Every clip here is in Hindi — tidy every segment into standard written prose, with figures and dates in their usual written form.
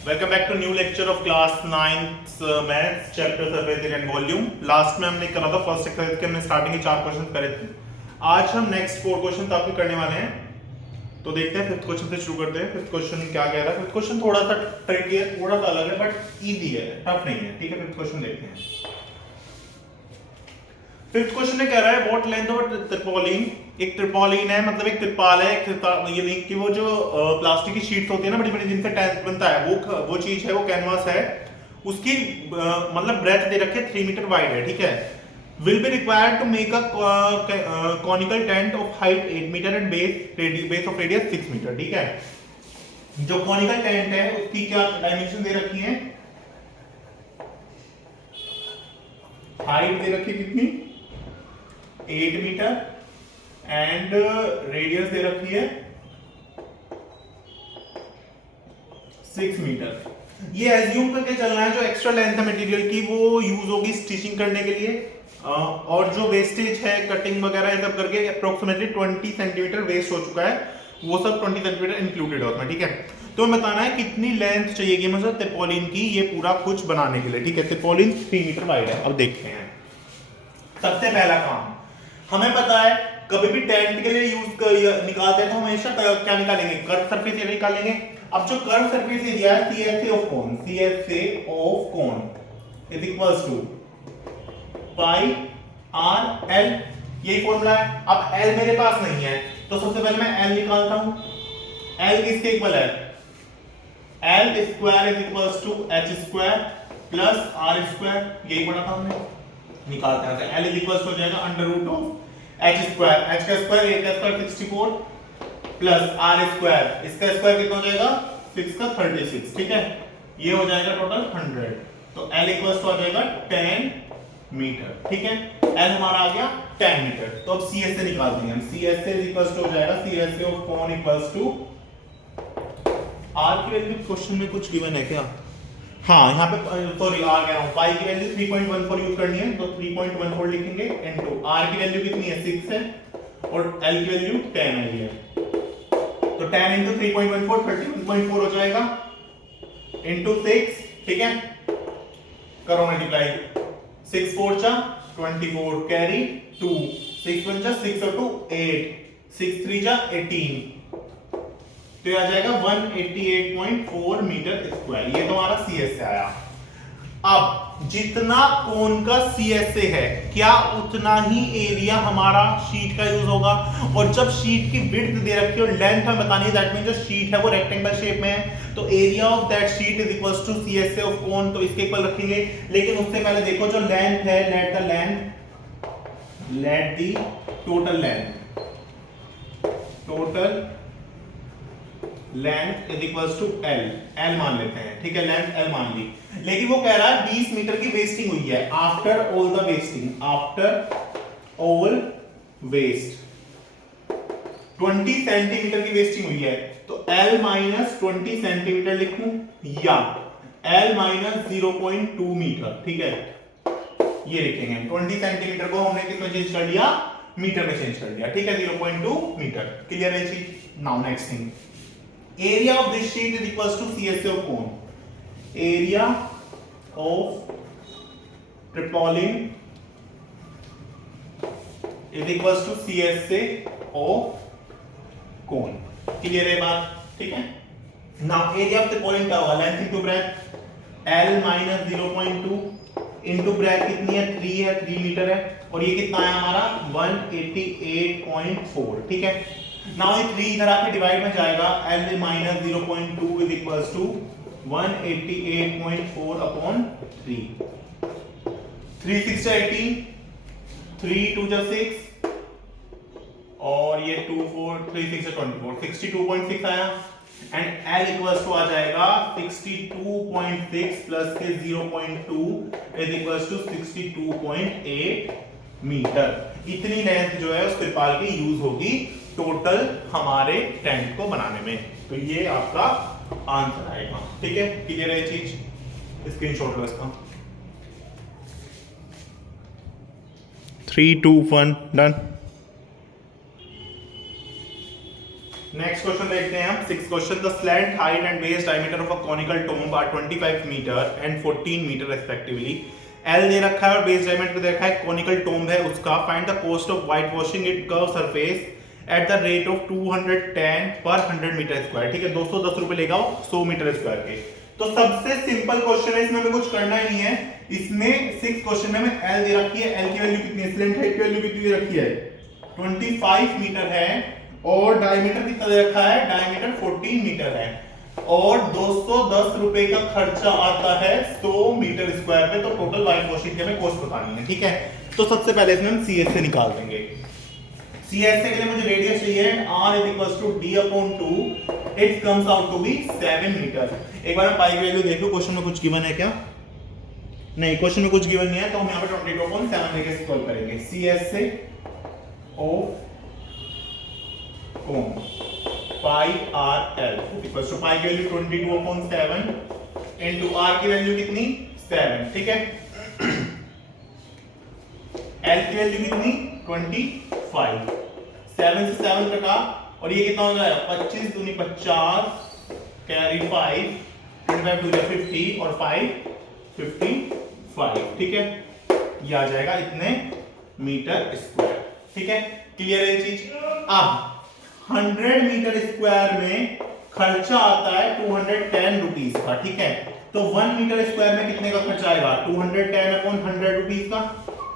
Welcome back to new lecture of class 9th maths chapter surface and volume. Last में हमने करा था फर्स्ट एक्सरसाइज के, हमने स्टार्टिंग के 4 क्वेश्चन करे थे। आज हम नेक्स्ट 4 क्वेश्चन आपके करने वाले हैं। तो देखते हैं फिफ्थ क्वेश्चन से शुरू करते हैं। फिफ्थ क्वेश्चन क्या कह रहा है? फिफ्थ क्वेश्चन थोड़ा सा ट्रिकी है, थोड़ा सा अलग है, बट इजी है, टफ नहीं है। ठीक है, फिफ्थ क्वेश्चन देखते हैं। फिफ्थ क्वेश्चन में कह रहा है व्हाट लेंथ ऑफ ट्रिपोलिन। एक ट्रिपोलिन है, मतलब एक त्रिपाल है, ये नहीं कि वो जो प्लास्टिक की शीट्स होती है ना बड़ी बड़ी, जिनसे टेंट बनता है, वो चीज है, वो कैनवास है। उसकी मतलब ब्रेथ दे रखे 3 मीटर वाइड है। ठीक है, will be required to make a conical tent of height 8 metre and base of radius 6 metre. ठीक है, जो कॉनिकल टेंट है उसकी क्या डायमेंशन दे रखी है? हाइट दे रखी है कितनी? 8 मीटर एंड रेडियस दे रखी है 6 मीटर। ये एज्यूम करके चलना है जो एक्स्ट्रा लेंथ है मटेरियल की वो यूज होगी स्टिचिंग करने के लिए, और जो वेस्टेज है कटिंग वगैरह ये सब करके अप्रोक्सीमेटली 20 सेंटीमीटर वेस्ट हो चुका है, वो सब 20 सेंटीमीटर इंक्लूडेड है उसमें। ठीक है, तो बताना है कितनी लेंथ चाहिएगी मतलब त्रिपोलिन की ये पूरा कुछ बनाने के लिए। ठीक है, त्रिपोलिन 3 मीटर वाइड है। अब देखते हैं। सबसे पहला काम हमें पता है, कभी भी टेंट के लिए यूज निकालते हैं तो हमेशा क्या निकालेंगे? कर्व सरफेस एरिया निकालेंगे। अब जो कर्व सरफेस एरिया है CSA of cone, CSA of cone is equals to pi r l, यही फॉर्मूला है। अब एल मेरे पास नहीं है तो सबसे पहले मैं एल निकालता हूं। एल किसके इक्वल है? L square is equals to h square plus r square, यही पढ़ा था हमने। निकालते हैं एल इज इक्वल्स हो जाएगा under root of h square, h का स्क्वायर 8 का स्क्वायर 64 प्लस आर स्क्वायर, इसका स्क्वायर कितना हो जाएगा? 6 का 36। ठीक है, ये हो जाएगा टोटल 100। तो एल इक्वल्स हो जाएगा 10 मीटर। ठीक है, एल हमारा आ गया 10 मीटर। तो अब CSA निकाल देंगे हम। CSA इज इक्वल्स हो जाएगा CSA of cone equals to r की वैल्यू क्वेश्चन में कुछ गिवन है क्या? हाँ, यहाँ पे सॉरी आर कह रहा हूँ, पाई की वैल्यू 3.14 यूज करनी है तो 3.14 लिखेंगे इनटू आर की वैल्यू कितनी है? 6 है और एल की वैल्यू 10 है। तो 10 इंटू 3.14 31.4 हो जाएगा इंटू 6। ठीक है, करो मल्टीप्लाई। 6 4 जा 24 कैरी 2, 6 1 जा 6 और 2 8, 6 3 जा 18, तो ये आ जाएगा 188.4 मीटर स्क्वायर। ये तो हमारा CSA आया। अब जितना कोन का CSA है क्या उतना ही एरिया हमारा शीट का यूज होगा। और जब शीट की विड्थ दे रखी है और लेंथ हमें बतानी है, दैट मीन जो शीट है वो रेक्टेंगल शेप में है, तो area of that sheet is equals to CSA of cone, तो इसके इक्वल रखेंगे। लेकिन उससे पहले देखो जो लेंथ है, let the total length is equals to l मान लेते हैं। ठीक है, लेंथ एल मान ली, लेकिन वो कह रहा है 20 मीटर की वेस्टिंग हुई है। आफ्टर ऑल वेस्ट 20 सेंटीमीटर की वेस्टिंग हुई है, तो L माइनस 20 सेंटीमीटर लिखूं या L माइनस 0.2 मीटर। ठीक है, ये लिखेंगे। 20 सेंटीमीटर को हमने किसमें चेंज कर लिया? मीटर में चेंज कर लिया। ठीक है, 0.2 मीटर। क्लियर है चीज? Now next thing, area of this sheet is equals to CSA of cone. Area of tripolline is equals to CSA of cone. Clear है बात? ठीक है, now area of tripolline क्या होगा? Length into breadth, L minus 0.2 into breadth कितनी है? 3 है, 3 मीटर है, और ये कितना है हमारा? 188.4। ठीक है, नाउ ये 3 इधर आके डिवाइड में जाएगा, L minus 0.2 is equals to 188.4 upon 3। 3 6 18, 3 2 जा 6 और ये 2 4 3 6 24, 62.6 आया। एंड L इक्वल्स टू आ जाएगा 62.6 प्लस के 0.2 इज इक्वल्स टू 62.8 मीटर। इतनी लेंथ जो है उस त्रिपाल की यूज होगी टोटल हमारे टेंट को बनाने में। तो ये आपका आंसर आएगा। ठीक है, क्लियर है चीज? स्क्रीनशॉट लो इसका। 3 2 1 डन। नेक्स्ट क्वेश्चन देखते हैं हम। Six question, the slant height and base diameter of a conical tomb are 25 metre and 14 metre respectively. L दे रखा है और बेस डायमीटर दे रखा है, कॉनिकल टोम्ब है उसका। Find the cost of white washing it curve surface at the rate of 210 पर 100 मीटर स्क्वायर। ठीक है, 210 रुपए लेगा 100 मीटर स्क्वायर के। तो सबसे सिंपल क्वेश्चन है, इसमें हमें कुछ करना ही नहीं है। इसमें सिक्स क्वेश्चन में हमें एल दे रखी है, एल की वैल्यू कितनी है, स्लैंट हाइट की वैल्यू कितनी दे रखी है 25 मीटर है, और डायमीटर कितना दे रखा है, डायमीटर 14 मीटर है, और 210 रुपए का खर्चा आता है 100 मीटर स्क्वायर पे। तो टोटल व्हाइट वॉशिंग की हमें कॉस्ट बतानी है। ठीक है, तो सबसे पहले इसमें हम सीएस से निकाल देंगे। सीएस के लिए मुझे रेडियस चाहिए, r d/2, it comes out to be 7 metre. एक बार पाई की वैल्यू देख लो, क्वेश्चन में कुछ गिवन है क्या? नहीं, क्वेश्चन में कुछ गिवन नहीं है, तो हम यहां पे 22.7 लेके सॉल्व करेंगे। सीएस से ऑफ कोण पाई r L equals to pi की वैल्यू 22.7 इनटू आर की वैल्यू कितनी 7। ठीक है, एल की वैल्यू कितनी 25, 7 से 7 कटा, और ये कितना हो जाएगा 25 दूनी 50 कैरी 5, 25 टू 50 और 5 55। ठीक है, ये आ जाएगा इतने मीटर स्क्वायर। ठीक है, क्लियर है ये चीज। अब 100 मीटर स्क्वायर में खर्चा आता है 210 रुपीज का। ठीक है, तो 1 मीटर स्क्वायर में कितने का खर्चा आएगा, 210 अपॉन 100 रुपीज का,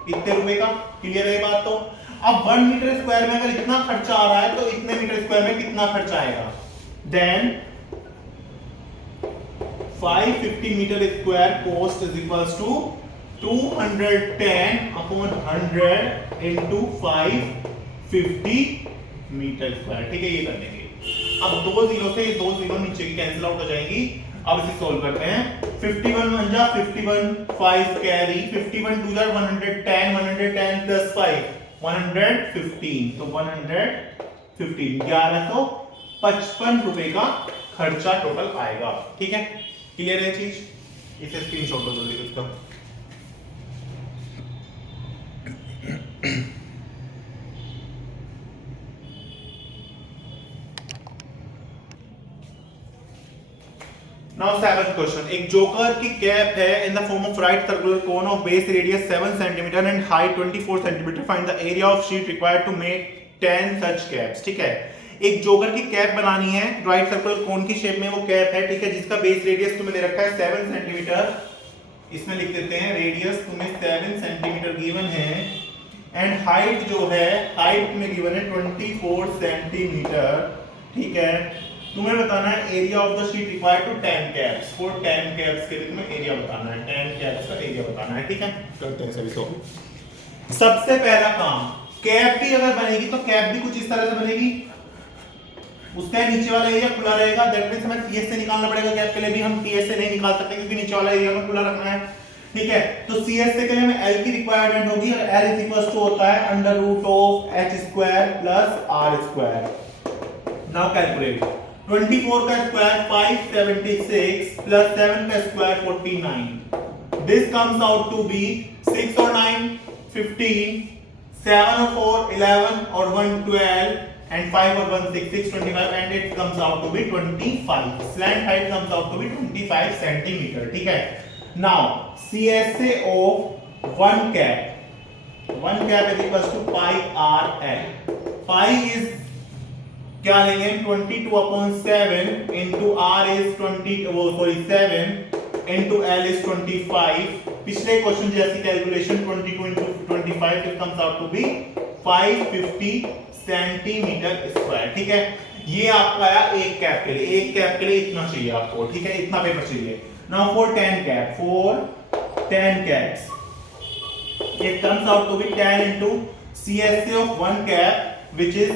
इतने रुपए का। क्लियर है बात। तो अब 1 मीटर स्क्वायर में अगर इतना खर्चा आ रहा है, तो इतने मीटर स्क्वायर में कितना खर्चा आएगा, then 550 metre square cost is equals to 210 upon 100 into 550 metre square. ठीक है, ये कर लेंगे। अब दो जीरो से ये दो जीरो नीचे की कैंसिल आउट हो जाएंगी। अब इसे सॉल्व करते हैं। 51 1 जा 51, 5 कैरी, 51 2 जा 110, 110 प्लस 5 115, तो 115 1155 रुपए का खर्चा टोटल आएगा। ठीक है, क्लियर है चीज। इसे स्क्रीनशॉट लो जल्दी इसका। नाउ सेवंथ क्वेश्चन, एक जोकर की कैप है in the form of right circular cone of base radius 7 centimetre and height 24 centimetre. Find the area of sheet required to make 10 such caps. ठीक है, एक जोकर की कैप बनानी है, राइट सर्कुलर कोन की शेप में वो कैप है। ठीक है, जिसका बेस रेडियस तुम्हें दे रखा है 7 सेंटीमीटर। इसमें लिख देते हैं रेडियस तुम्हें 7 सेंटीमीटर गिवन है, एंड हाइट जो है, हाइट में गिवन है 24 सेंटीमीटर। ठीक है, तुम्हें बताना है area of the sheet required to 10 caps. For 10 caps के लिए तुम्हें एरिया बताना है, 10 कैप्स का एरिया बताना है। ठीक है, करते हैं सभी सॉल्व। सबसे पहला काम, कैप भी अगर बनेगी तो कैप भी कुछ इस तरह से बनेगी। उसका नीचे वाला एरिया खुला रहेगा, दैट मींस हमें टीएस से निकालना पड़ेगा। कैप के लिए भी हम टीएस से नहीं निकाल सकते, क्योंकि नीचे वाला एरिया हमें खुला रखना है। ठीक है, तो सीएस से के लिए हमें एल की रिक्वायरमेंट होगी, और एल इज इक्वल्स टू होता है under root of h square plus r square. Now calculate 24 का स्क्वायर 576 प्लस 7 का square 49। This comes out to be 6 और 9 15, 7 और 4 11 और 1 12 and 5 or 1 6 6 25, and it comes out to be 25. Slant height comes out to be 25 centimeter. ठीक है, now CSA of one cap is equals to pi r l. Pi is क्या लेंगे 22/7 into r is 7 into l is 25। पिछले क्वेश्चन जैसी calculation 22 into 25, it comes out to be 550 centimetre square. ठीक है, ये आपका आया एक कैप के लिए। एक कैप के लिए इतना चाहिए आपको। ठीक है, इतना पेपर चाहिए। Now for 10 cap, for 10 caps it comes out to be 10 into CSA of one cap which is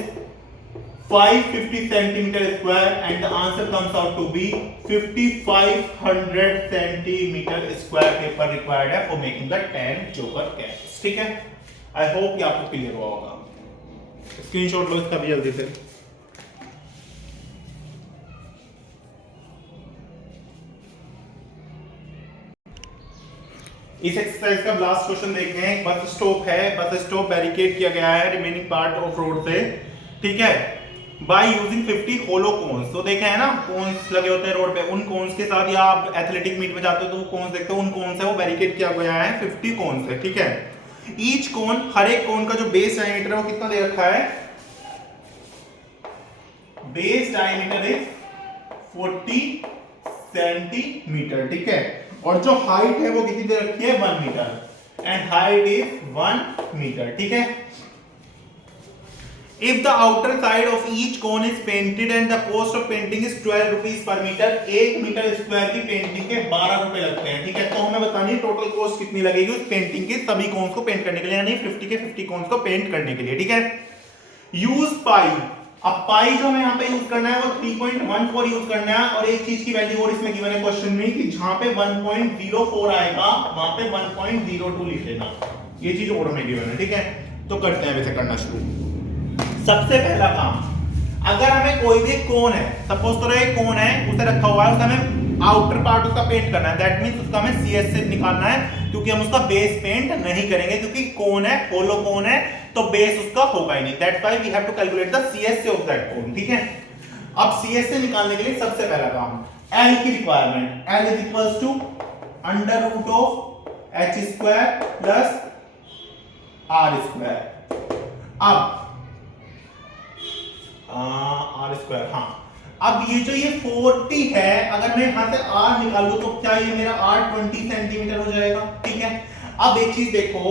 550 centimeter square, and the answer comes out to be 5500 centimeter square paper required है for making the 10 joker caps। ठीक है, आई होप ये आपको क्लियर हुआ होगा। स्क्रीनशॉट लो इसका भी जल्दी से। इस एक्सरसाइज का लास्ट क्वेश्चन देखते हैं। बस स्टॉप है, बस स्टॉप बैरिकेड किया गया है रिमेनिंग पार्ट ऑफ रोड से। ठीक है, बाय यूजिंग 50 होलो कोन्स। तो देखे है ना कोन्स लगे होते हैं रोड पे, उन कोन्स के साथ, या आप एथलेटिक मीट में जाते हो तो कोन्स देखते हो, उन कोन्स है वो बैरिकेड किया गया है 50 कोन्स है, ठीक है। ईच कोन, हर एक कोन का जो बेस डायमीटर है वो कितना दे रखा है, बेस डायमीटर इज 40 सेंटीमीटर, ठीक है। और जो हाइट है वो कितनी दे रखी है, 1 metre, and height is 1 metre, ठीक है। If the outer side of each cone is painted and the cost of painting is 12 rupees per meter, 1 metre square की पेंटिंग के 12 रुपए लगते हैं, ठीक है। तो हमें बतानी है टोटल कॉस्ट कितनी लगेगी उस पेंटिंग के सभी कोन्स को पेंट करने के लिए, यानी 50 के 50 कोन्स को पेंट करने के लिए, ठीक है। यूज पाई, अब पाई जो हमें यहाँ पे यूज करना है वो 3.14 यूज करना है, और एक चीज की वैल्यू और इसमें गिवन है क्वेश्चन में कि जहां पे 1.04 आएगा वहां पे 1.02 लिख लेना, ये चीज और हमें गिवन है, ठीक है। तो करते हैं वैसे करना शुरू। सबसे पहला काम, अगर हमें कोई भी कोन है, सपोज करो एक कोन है उसे रखा हुआ है, उसका हमें आउटर पार्ट उसका पेंट करना है, दैट मींस उसका हमें सीएस से निकालना है, क्योंकि हम उसका बेस पेंट नहीं करेंगे, क्योंकि कोन है, होलो कोन है, तो बेस उसका होगा ही नहीं, that's why we have to calculate the CS of that cone, ठीक है। अब सीएस से निकालने के लिए सबसे पहला काम, एल की requirement, l is equals to under root of h square plus r square. अब आर स्क्वायर, हाँ। अब ये जो ये 40 है, अगर मैं यहां से r निकालूं तो क्या ये मेरा r 20 सेंटीमीटर हो जाएगा, ठीक है। अब एक चीज देखो,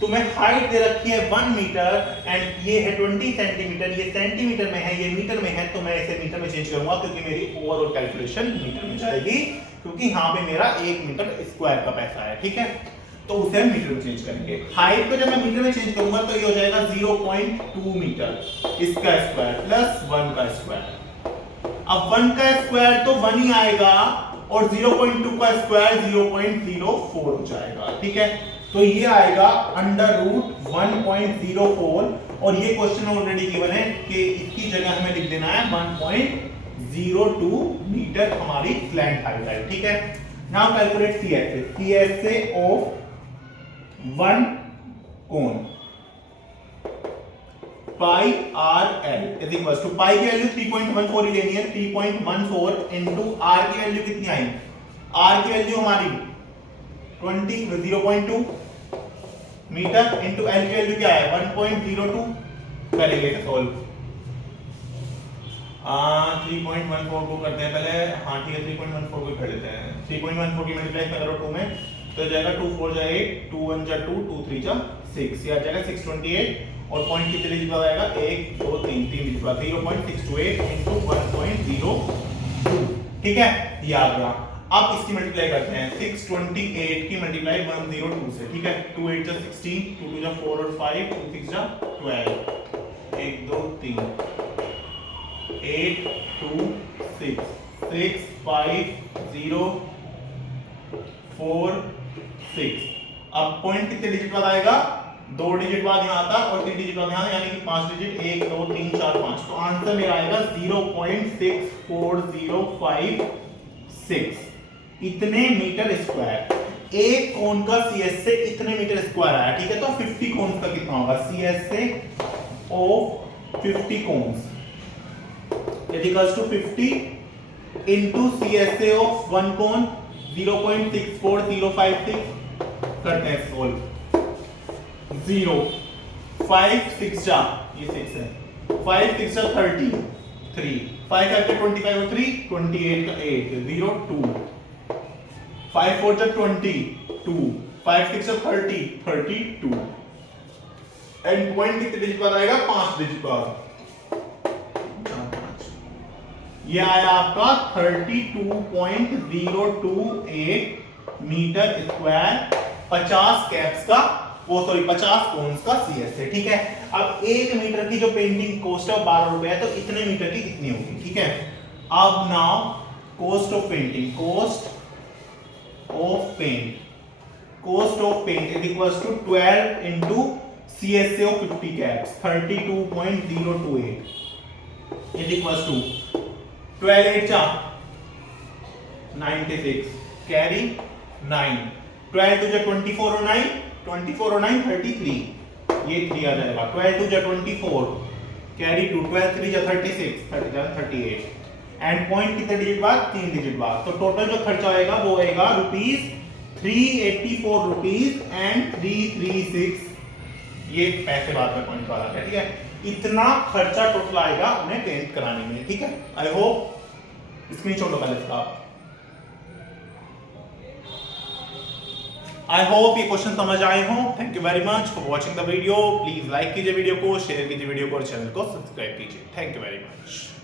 तुम्हें हाइट दे रखी है 1 मीटर एंड ये है 20 सेंटीमीटर, ये सेंटीमीटर में है, ये मीटर में है, तो मैं इसे मीटर में चेंज करूंगा, क्योंकि मेरी ओवरऑल कैलकुलेशन मीटर में जाएगी, क्योंकि यहां पे मेरा 1 मीटर स्क्वायर का पैसा है, ठीक है। तो उसे हम मीटर में चेंज करेंगे। हाइट को जब मैं मीटर में चेंज करूंगा तो ये हो जाएगा 0.2 मीटर, इसका स्क्वायर प्लस 1 का स्क्वायर। अब 1 का स्क्वायर तो 1 ही आएगा, और 0.2 का स्क्वायर 0.04 हो जाएगा, ठीक है। तो ये आएगा अंडर रूट 1.04, और ये क्वेश्चन ऑलरेडी गिवन है कि इसकी जगह हमें लिख देना है 1.02 मीटर हमारी स्लैंट हाइट है, ठीक है। Now calculate CSA of 1 cone, pi r l is equal to, pi की वैल्यू 3.14 ही लेनी है, 3.14 इनटू आर की वैल्यू कितनी आई, आर की वैल्यू हमारी 0.2 मीटर इनटू एल की वैल्यू क्या है 1.02, करेंगे सॉल्व। 3.14 को करते हैं पहले, हाँ ठीक है 3.14 को कर लेते हैं, 3.14 की मल्टीप्लाई करो 2 में तो जाएगा 2 4 जा 8, 2 1 जा 2, 2 3 जा 6, ये आ जाएगा 628, और पॉइंट कितने डिजिट बाद आएगा 1 2 3 डिजिट बाद 0.628 इनटू 1.02, ठीक है, ये आ गया। अब इसकी मल्टीप्लाई करते हैं, 628 की मल्टीप्लाई 102 से, ठीक है। 2 8 जा 16, 2 2 जा 4 और 5, 2 6 जा 12, 1 2 3 8 2 6 6 5 0 4 6। अब पॉइंट कितने डिजिट बाद आएगा, 2 डिजिट बाद यहाँ आता और 3 डिजिट बाद यहाँ, यानी कि 5 डिजिट 1 2 3 4 5, तो आंसर मेरा आएगा 0.64056, इतने मीटर स्क्वायर। एक कोन का सीएस से इतने मीटर स्क्वायर आया, ठीक है। तो 50 कोन्स का कितना होगा, सीएस से of 50 cones is equals to 50 into CSA of 1 cone 0.64056, करते हैं सोल्व। 0 5 6 जा, ये 6 है, 5 6 जा 30, 3 5 5 का 25 और 3 28 का 8, 0 2 5 4 जा 20, 2 5 6 जा 30, 32, एंड पॉइंट कितने डिजिट बाद आएगा, 5 डिजिट बाद, ये आया आपका 32.028 मीटर स्क्वायर, 50 कैप्स का, वो सॉरी 50 कोन्स का सीएस है, ठीक है। अब 1 मीटर की जो पेंटिंग कॉस्ट है 12 रुपए है, तो इतने मीटर की कितनी होगी, ठीक है। अब now cost of painting, cost of paint is equals to 12 into CSA of 50 caps 32.028 is equals to 12 8 जा 96, कैरी 9, 12 2 जा 24 और 9 33, ये 3 आ जाएगा, 12 2 जा 24, कैरी टू 12 3 या 36 37 38 एंड पॉइंट कितने डिजिट बाद, 3 डिजिट बाद। तो टोटल जो खर्चा आएगा वो आएगा रुपीज 384 रुपीज एंड 336, ये पैसे बाद में पॉइंट वाला है, ठीक है। इतना खर्चा टोटल आएगा उन्हें टेंथ कराने में, ठीक है। आई होप स्क्रीनशॉट लो पहले इसका। आई होप ये क्वेश्चन समझ आए हो। Thank you very much for watching the video. Please like कीजिए वीडियो को, शेयर कीजिए वीडियो को और चैनल को सब्सक्राइब कीजिए। Thank you very much.